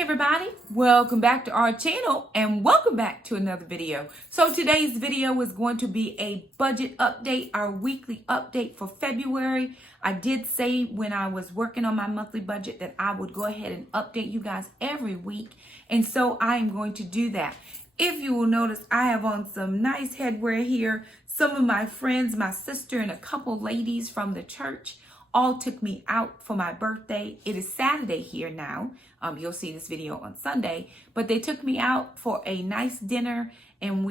everybody, welcome back to our channel and welcome back to another video. So today's video is going to be a budget update, our weekly update for February. I did say when I was working on my monthly budget that I would go ahead and update you guys every week, and so I am going to do that. If you will notice, I have on some nice headwear here. Some of my friends, my sister and a couple ladies from the church all took me out for my birthday. It is Saturday here now. You'll see this video on Sunday, but they took me out for a nice dinner, and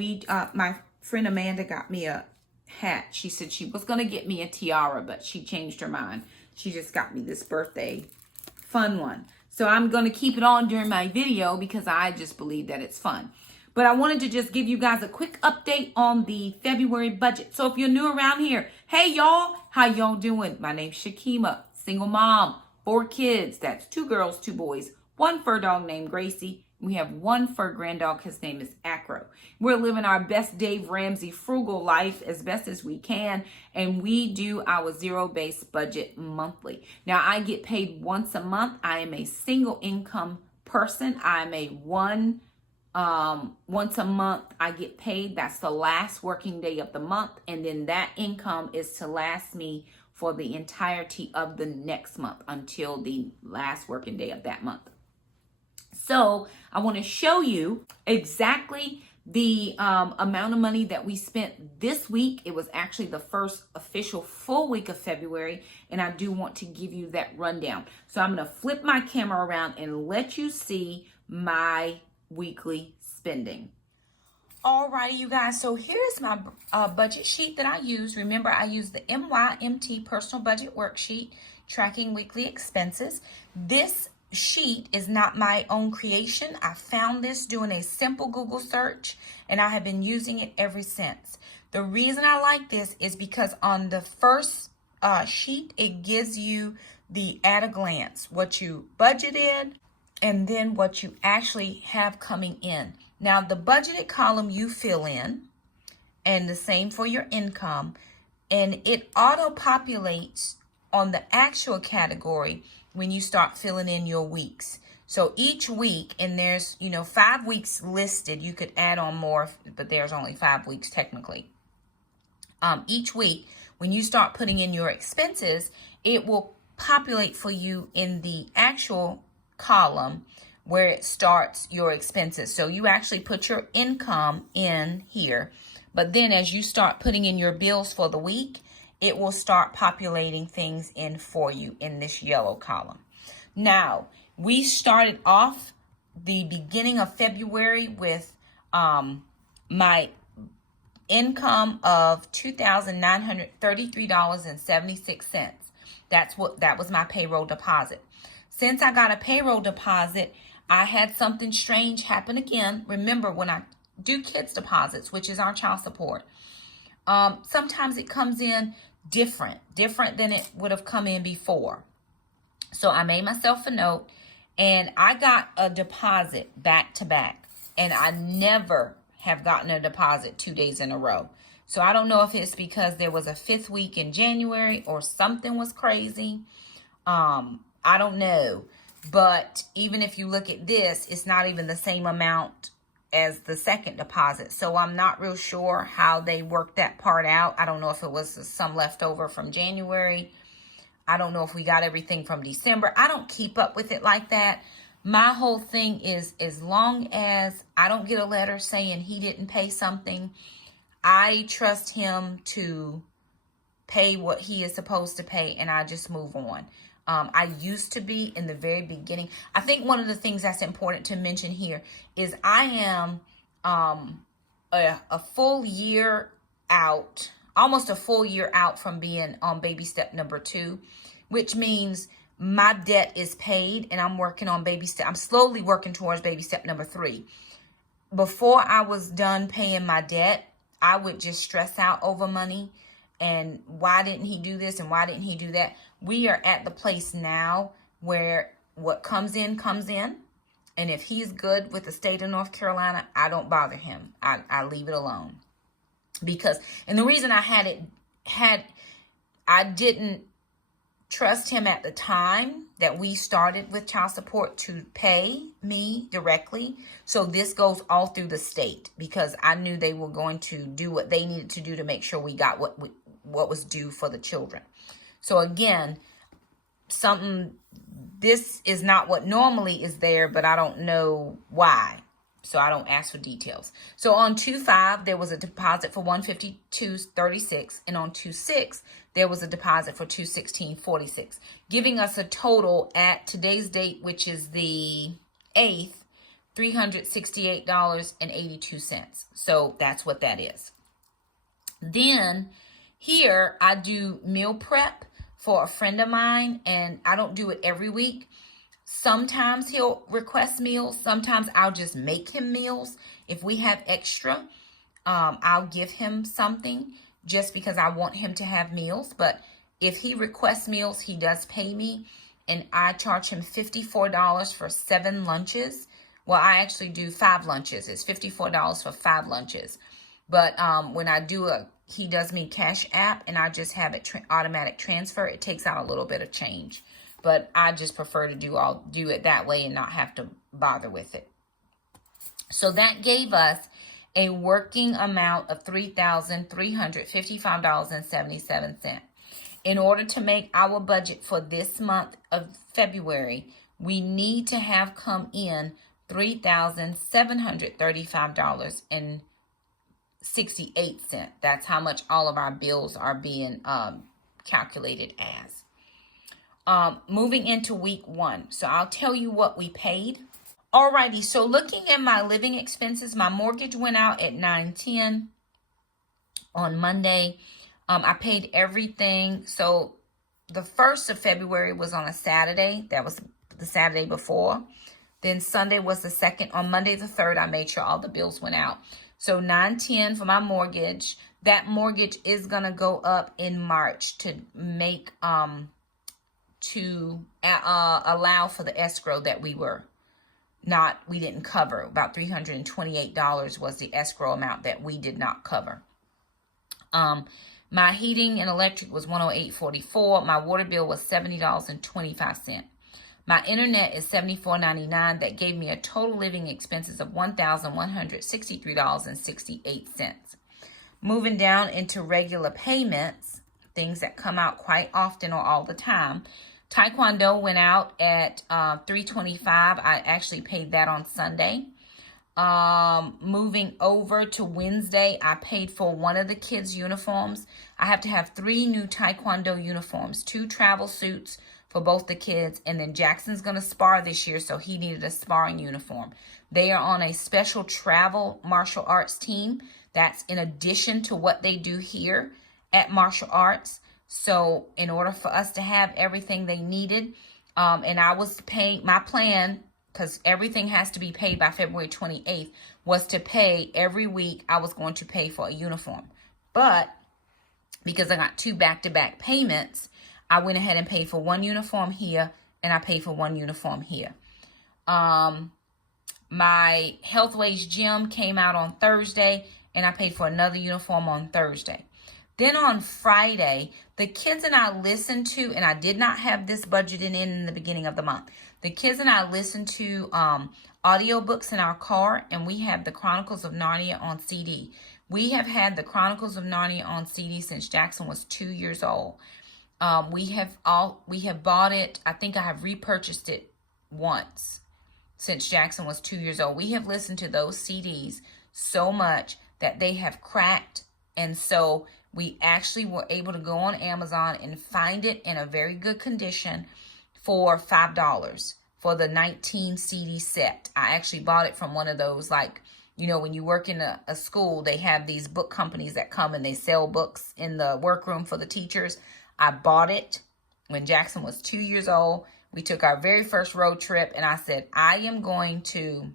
my friend Amanda got me a hat. She said she was gonna get me a tiara, but she changed her mind. She just got me this birthday fun one. So I'm gonna keep it on during my video because I just believe that it's fun. But I wanted to just give you guys a quick update on the February budget. So if you're new around here, hey y'all, how y'all doing? My name's Shakema, single mom, 4 kids. That's 2 girls, 2 boys, 1 fur dog named Gracie. We have 1 fur grand dog. His name is Acro. We're living our best Dave Ramsey frugal life as best as we can. And we do our zero-based budget monthly. Now, I get paid once a month. I am a single income person. I'm a once a month I get paid. That's the last working day of the month, and then that income is to last me for the entirety of the next month until the last working day of that month. So I want to show you exactly the amount of money that we spent this week. It was actually the first official full week of February, and I do want to give you that rundown. So I'm going to flip my camera around and let you see my weekly spending. Alrighty, you guys, so here's my budget sheet that I use. Remember, I use the MYMT personal budget worksheet, tracking weekly expenses. This sheet is not my own creation. I found this doing a simple Google search, and I have been using it ever since. The reason I like this is because on the first sheet, it gives you the at a glance, what you budgeted, and then what you actually have coming in. Now, the budgeted column you fill in, and the same for your income, and it auto-populates on the actual category when you start filling in your weeks. So each week, and there's, 5 weeks listed. You could add on more, but there's only 5 weeks technically. Each week, when you start putting in your expenses, it will populate for you in the actual column where it starts your expenses. So you actually put your income in here, but then as you start putting in your bills for the week, it will start populating things in for you in this yellow column. Now, we started off the beginning of February with my income of $2,933.76. That was my payroll deposit. Since I got a payroll deposit, I had something strange happen again. Remember, when I do kids deposits, which is our child support, sometimes it comes in different than it would have come in before. So I made myself a note, and I got a deposit back to back, and I never have gotten a deposit 2 days in a row. So I don't know if it's because there was a 5th week in January or something was crazy. I don't know, but even if you look at this, it's not even the same amount as the second deposit. So I'm not real sure how they worked that part out. I don't know if it was some leftover from January. I don't know if we got everything from December. I don't keep up with it like that. My whole thing is, as long as I don't get a letter saying he didn't pay something, I trust him to pay what he is supposed to pay, and I just move on. I used to be in the very beginning. I think one of the things that's important to mention here is I am a full year out, almost a full year out from being on baby step number 2, which means my debt is paid, and I'm working on I'm slowly working towards baby step number 3. Before I was done paying my debt, I would just stress out over money. And why didn't he do this? And why didn't he do that? We are at the place now where what comes in comes in. And if he's good with the state of North Carolina, I don't bother him. I leave it alone. And the reason I didn't trust him at the time that we started with child support to pay me directly. So this goes all through the state because I knew they were going to do what they needed to do to make sure we got what was due for the children. So again, this is not what normally is there, but I don't know why. So I don't ask for details. So on 2/5, there was a deposit for $152.36. And on 2/6, there was a deposit for $216.46, giving us a total at today's date, which is the 8th, $368.82. So that's what that is. Then here I do meal prep for a friend of mine, and I don't do it every week. Sometimes he'll request meals. Sometimes I'll just make him meals. If we have extra, I'll give him something just because I want him to have meals. But if he requests meals, he does pay me. And I charge him $54 for 7 lunches. Well, I actually do 5 lunches. It's $54 for 5 lunches. But when I do he does me Cash App and I just have it automatic transfer, it takes out a little bit of change. But I just prefer to do it that way and not have to bother with it. So that gave us a working amount of $3,355.77. In order to make our budget for this month of February, we need to have come in $3,735.68. That's how much all of our bills are being calculated as. Moving into week 1. So I'll tell you what we paid. Alrighty, so looking at my living expenses, my mortgage went out at $910 on Monday. I paid everything. So the 1st of February was on a Saturday. That was the Saturday before. Then Sunday was the 2nd. On Monday the 3rd, I made sure all the bills went out. So $910 for my mortgage. That mortgage is going to go up in March to make allow for the escrow that we didn't cover. About $328 was the escrow amount that we did not cover. My heating and electric was $108.44. My water bill was $70.25. My internet is $74.99. That gave me a total living expenses of $1,163.68. Moving down into regular payments, things that come out quite often or all the time. Taekwondo went out at $325. I actually paid that on Sunday. Moving over to Wednesday, I paid for one of the kids' uniforms. I have to have 3 new Taekwondo uniforms, 2 travel suits for both the kids, and then Jackson's going to spar this year, so he needed a sparring uniform. They are on a special travel martial arts team. That's in addition to what they do here at martial arts. So in order for us to have everything they needed, and I was paying, my plan, because everything has to be paid by February 28th, was to pay every week. I was going to pay for a uniform. But because I got 2 back-to-back payments, I went ahead and paid for 1 uniform here, and I paid for 1 uniform here. My Health Wage gym came out on Thursday, and I paid for another uniform on Thursday. Then on Friday, the kids and I listened to, and I did not have this budgeted in the beginning of the month. The kids and I listened to audiobooks in our car, and we have the Chronicles of Narnia on CD. We have had the Chronicles of Narnia on CD since Jackson was 2 years old. We have bought it. I think I have repurchased it once since Jackson was 2 years old. We have listened to those CDs so much that they have cracked, and so we actually were able to go on Amazon and find it in a very good condition for $5 for the 19 CD set. I actually bought it from one of those, like, you know, when you work in a school, they have these book companies that come and they sell books in the workroom for the teachers. I bought it when Jackson was 2 years old. We took our very first road trip, and I said, I'm going to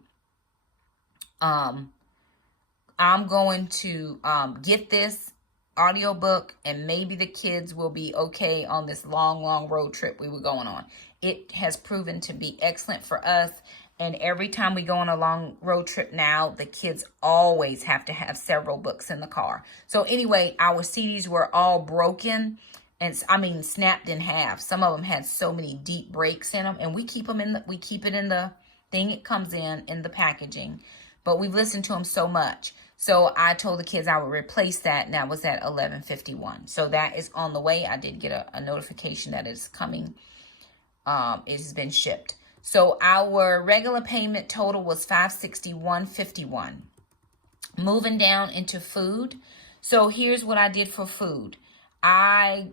get this audiobook, and maybe the kids will be okay on this long road trip we were going on. It has proven to be excellent for us, and every time we go on a long road trip now, the kids always have to have several books in the car. So anyway, our CDs were all broken, And I mean, snapped in half. Some of them had so many deep breaks in them, and we keep it in the thing it comes in the packaging. But we've listened to them so much. So I told the kids I would replace that, and that was at 11:51. So that is on the way. I did get a notification that it's coming. It has been shipped. So our regular payment total was $561.51. Moving down into food. So here's what I did for food. I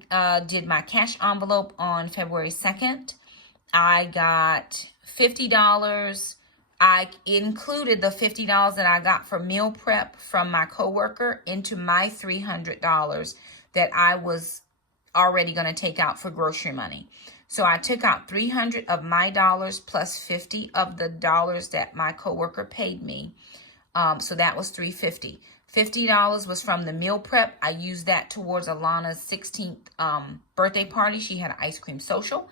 did my cash envelope on February 2nd. I got $50. I included the $50 that I got for meal prep from my coworker into my $300 that I was already going to take out for grocery money. So I took out $300 of my dollars plus $50 of the dollars that my coworker paid me. So that was $350. $50 was from the meal prep. I used that towards Alana's 16th birthday party. She had an ice cream social.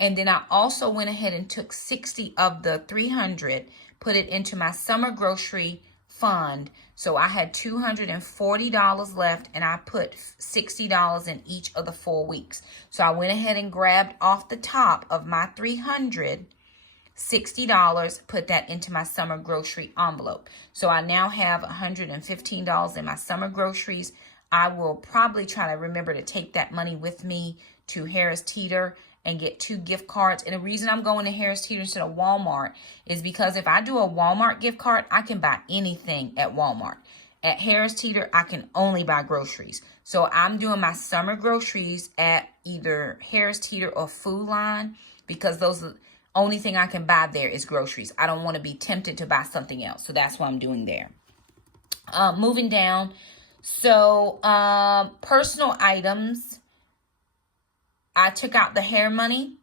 And then I also went ahead and took $60 of the $300, put it into my summer grocery fund. So I had $240 left, and I put $60 in each of the 4 weeks. So I went ahead and grabbed off the top of my $300, $60, put that into my summer grocery envelope. So I now have $115 in my summer groceries. I will probably try to remember to take that money with me to Harris Teeter and get 2 gift cards. And the reason I'm going to Harris Teeter instead of Walmart is because if I do a Walmart gift card, I can buy anything at Walmart. At Harris Teeter, I can only buy groceries. So I'm doing my summer groceries at either Harris Teeter or Food Line, because those are the only thing I can buy there is groceries. I don't want to be tempted to buy something else. So that's what I'm doing there. Moving down. So personal items. I took out the hair money.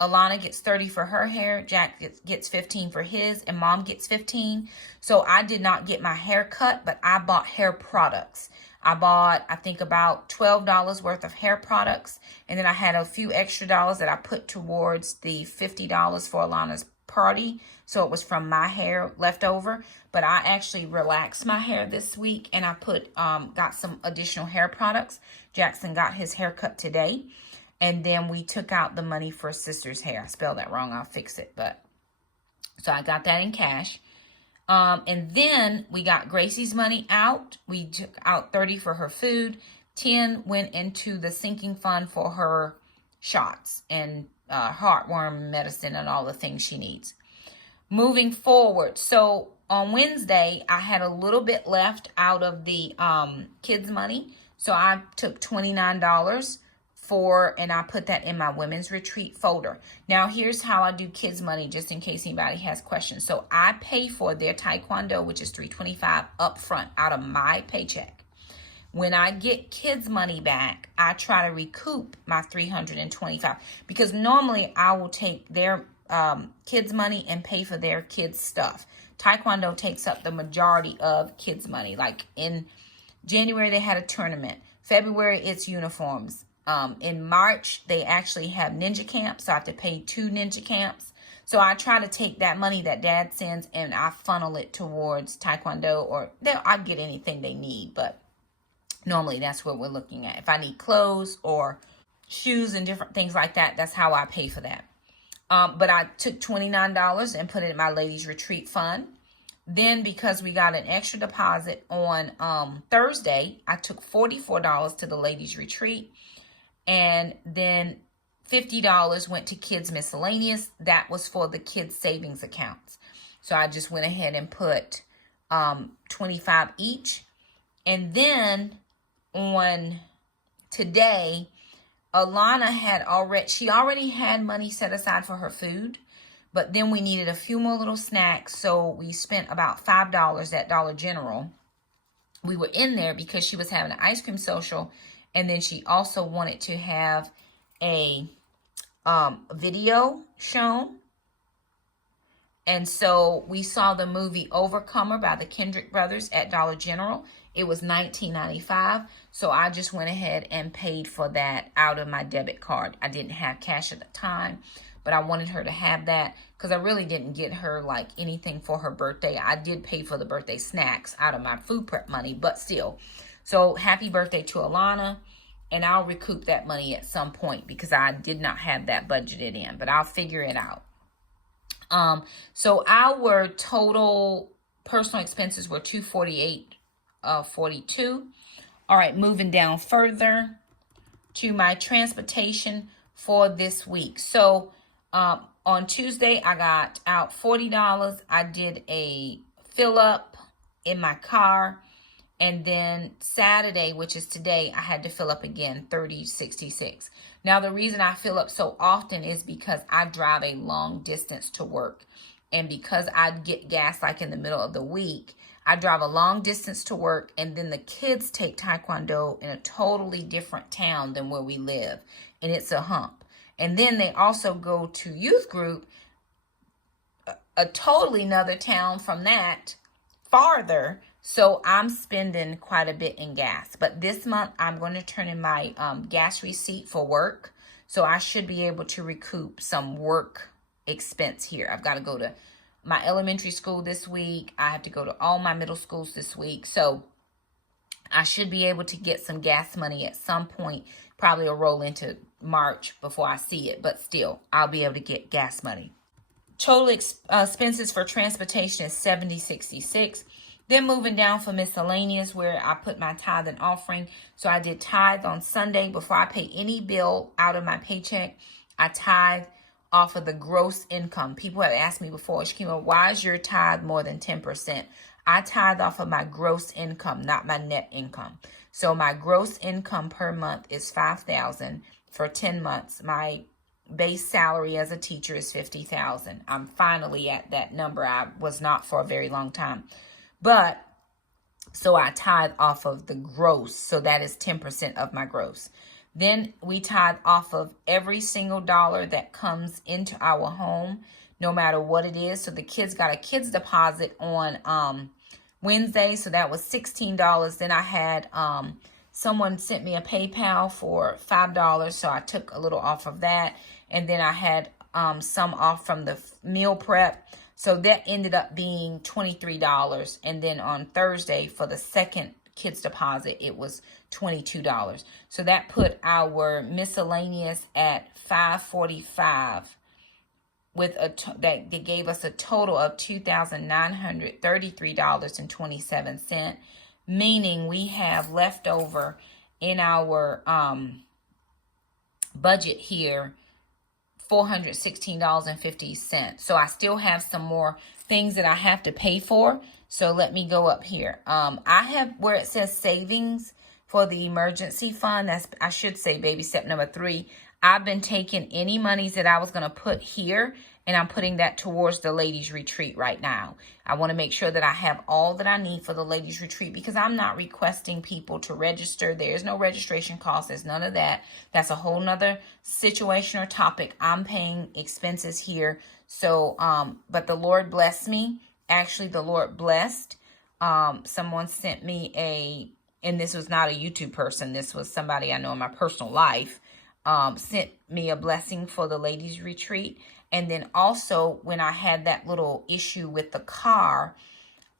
Alana gets $30 for her hair. Jack gets $15 for his, and Mom gets $15. So I did not get my hair cut, but I bought hair products. I bought, I think, about $12 worth of hair products. And then I had a few extra dollars that I put towards the $50 for Alana's party. So it was from my hair left over. But I actually relaxed my hair this week, and I got some additional hair products. Jackson got his haircut today. And then we took out the money for sister's hair. I spelled that wrong. I'll fix it. So I got that in cash. And then we got Gracie's money out. We took out $30 for her food. $10 went into the sinking fund for her shots and heartworm medicine and all the things she needs. Moving forward. So on Wednesday, I had a little bit left out of the kids' money. So I took $29 and I put that in my women's retreat folder. Now, here's how I do kids' money, just in case anybody has questions. So I pay for their taekwondo, which is $325 up front out of my paycheck. When I get kids' money back, I try to recoup my $325, because normally I will take their kids' money and pay for their kids' stuff. Taekwondo takes up the majority of kids' money. Like in January, they had a tournament. February, it's uniforms. In March, they actually have ninja camps, so I have to pay 2 ninja camps. So I try to take that money that Dad sends and I funnel it towards Taekwondo, or I get anything they need, but normally that's what we're looking at. If I need clothes or shoes and different things like that, that's how I pay for that. But I took $29 and put it in my ladies' retreat fund. Then, because we got an extra deposit on Thursday, I took $44 to the ladies' retreat. And then $50 went to kids miscellaneous. That was for the kids savings accounts. So I just went ahead and put $25 each. And then on today, Alana she already had money set aside for her food. But then we needed a few more little snacks. So we spent about $5 at Dollar General. We were in there because she was having an ice cream social. And then she also wanted to have a video shown. And so we saw the movie Overcomer by the Kendrick brothers at Dollar General. It was $19.95. So I just went ahead and paid for that out of my debit card. I didn't have cash at the time, but I wanted her to have that because I really didn't get her like anything for her birthday. I did pay for the birthday snacks out of my food prep money, but still. So happy birthday to Alana. and I'll recoup that money at some point because I did not have that budgeted in, but I'll figure it out. So our total personal expenses were $248.42. All right, moving down further to my transportation for this week. So on Tuesday, I got out $40. I did a fill up in my car. And then Saturday, which is today, I had to fill up again, $30.66. Now, the reason I fill up so often is because I drive a long distance to work. And because I get gas like in the middle of the week, I drive a long distance to work. And then the kids take Taekwondo in a totally different town than where we live. And it's a hump. And then they also go to youth group, a totally another town from that, farther. So I'm spending quite a bit in gas. But this month, I'm going to turn in my gas receipt for work. So I should be able to recoup some work expense here. I've got to go to my elementary school this week. I have to go to all my middle schools this week. So I should be able to get some gas money at some point. Probably will roll into March before I see it. But still, I'll be able to get gas money. Total expenses for transportation is $70.66. Then moving down for miscellaneous, where I put my tithe and offering. So I did tithe on Sunday. Before I pay any bill out of my paycheck, I tithe off of the gross income. People have asked me before, Shakema, why is your tithe more than 10%? I tithe off of my gross income, not my net income. So my gross income per month is $5,000 for 10 months. My base salary as a teacher is $50,000. I'm finally at that number. I was not for a very long time. But, so I tithe off of the gross. So that is 10% of my gross. Then we tithe off of every single dollar that comes into our home, no matter what it is. So the kids got a kids deposit on Wednesday. So that was $16. Then I had someone sent me a PayPal for $5. So I took a little off of that. And then I had some off from the meal prep. So that ended up being $23. And then on Thursday for the second kids deposit, it was $22. So that put our miscellaneous at $545 with that gave us a total of $2,933.27, meaning we have left over in our budget here $416.50. So I still have some more things that I have to pay for. So let me go up here. I have where it says savings for the emergency fund. That's, I should say, baby step number 3. I've been taking any monies that I was going to put here, and I'm putting that towards the ladies retreat right now. I want to make sure that I have all that I need for the ladies retreat, because I'm not requesting people to register. There's no registration cost. There's none of that. That's a whole nother situation or topic. I'm paying expenses here. So, but the Lord blessed me. Actually, the Lord blessed. Someone sent me and this was not a YouTube person. This was somebody I know in my personal life. Sent me a blessing for the ladies retreat. And then also when I had that little issue with the car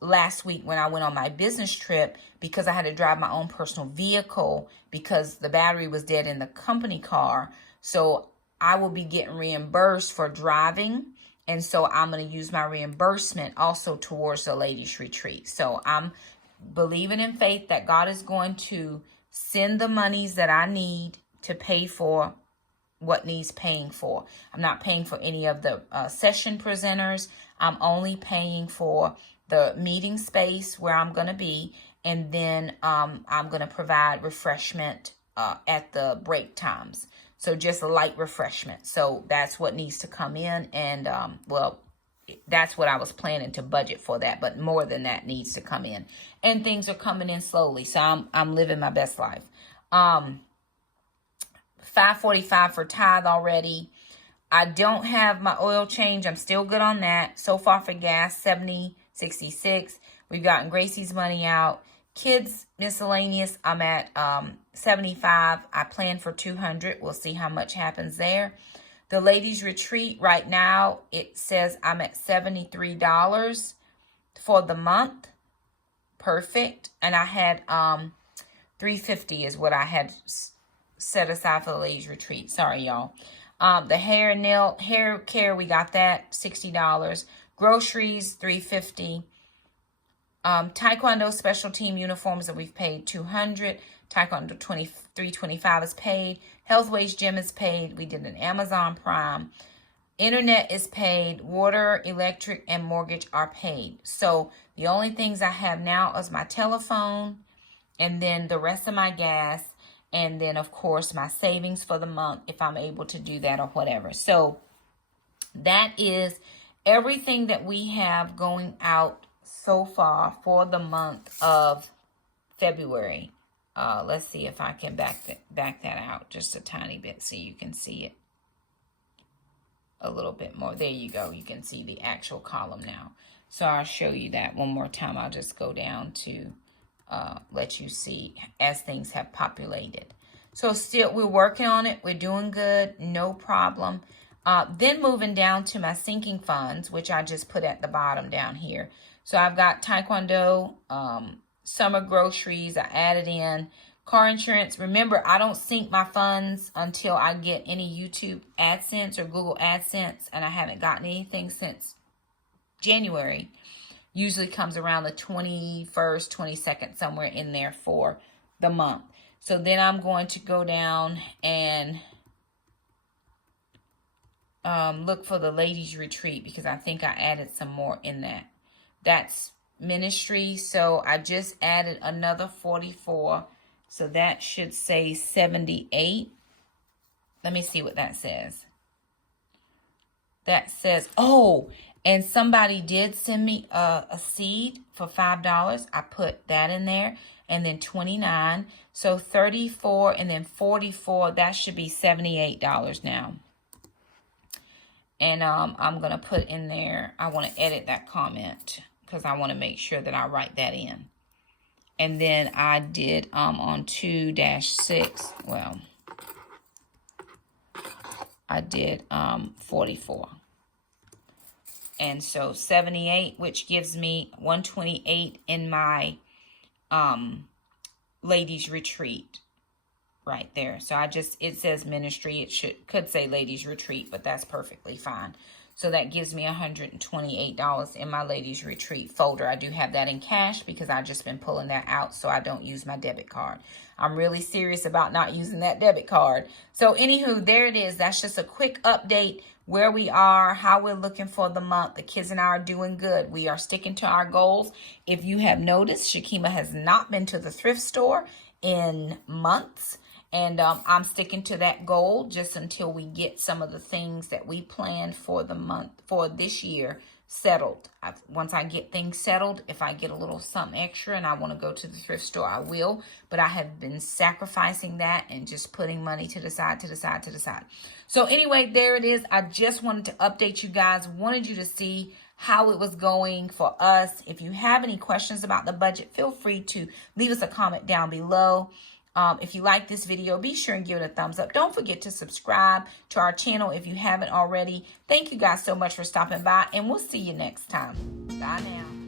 last week when I went on my business trip, because I had to drive my own personal vehicle because the battery was dead in the company car. So I will be getting reimbursed for driving. And so I'm going to use my reimbursement also towards the ladies retreat. So I'm believing in faith that God is going to send the monies that I need to pay for what needs paying for. I'm not paying for any of the session presenters. I'm only paying for the meeting space where I'm going to be. And then I'm going to provide refreshment at the break times. So just a light refreshment. So that's what needs to come in. And well, that's what I was planning to budget for that. But more than that needs to come in. And things are coming in slowly. So I'm living my best life. $545 for tithe already. I don't have my oil change. I'm still good on that. So far for gas, $70.66. We've gotten Gracie's money out. Kids miscellaneous, I'm at $75. I plan for $200. We'll see how much happens there. The ladies retreat right now, it says I'm at $73 for the month. Perfect. And I had $350 is what I had set aside for the ladies retreat. Sorry, y'all. The hair care, we got that $60. Groceries, $3.50. Taekwondo special team uniforms that we've paid $200. Taekwondo $325 is paid. Health Wage Gym is paid. We did an Amazon Prime. Internet is paid. Water, electric, and mortgage are paid. So the only things I have now is my telephone, and then the rest of my gas, and then of course my savings for the month if I'm able to do that or whatever. So that is everything that we have going out so far for the month of February. Let's see if I can back that out just a tiny bit so you can see it a little bit more. There you go. You can see the actual column now. So I'll show you that one more time. I'll just go down to let you see as things have populated. So still, we're working on it. We're doing good. No problem. Then moving down to my sinking funds, which I just put at the bottom down here. So I've got Taekwondo, summer groceries. I added in car insurance. Remember, I don't sync my funds until I get any YouTube AdSense or Google AdSense, and I haven't gotten anything since January. Usually comes around the 21st, 22nd, somewhere in there for the month. So then I'm going to go down and look for the ladies retreat, because I think I added some more in that. That's ministry. So I just added another 44. So that should say 78. Let me see what that says. That says, oh, and somebody did send me a seed for $5. I put that in there. And then 29. So 34 and then 44. That should be $78 now. And I'm going to put in there, I want to edit that comment because I want to make sure that I write that in. And then I did on 2-6, well, I did 44. And so 78, which gives me 128 in my ladies retreat right there. So it says ministry. It could say ladies retreat, but that's perfectly fine. So that gives me $128 in my ladies retreat folder. I do have that in cash because I've just been pulling that out so I don't use my debit card. I'm really serious about not using that debit card. So anywho, there it is. That's just a quick update where we are, how we're looking for the month. The kids and I are doing good. We are sticking to our goals. If you have noticed, Shakema has not been to the thrift store in months. And I'm sticking to that goal just until we get some of the things that we planned for the month, for this year, settled. Once I get things settled, if I get a little something extra and I want to go to the thrift store, I will. But I have been sacrificing that and just putting money to the side, to the side, to the side. So anyway, there it is. I just wanted to update you guys. Wanted you to see how it was going for us. If you have any questions about the budget, feel free to leave us a comment down below. If you like this video, be sure and give it a thumbs up. Don't forget to subscribe to our channel if you haven't already. Thank you guys so much for stopping by, and we'll see you next time. Bye now.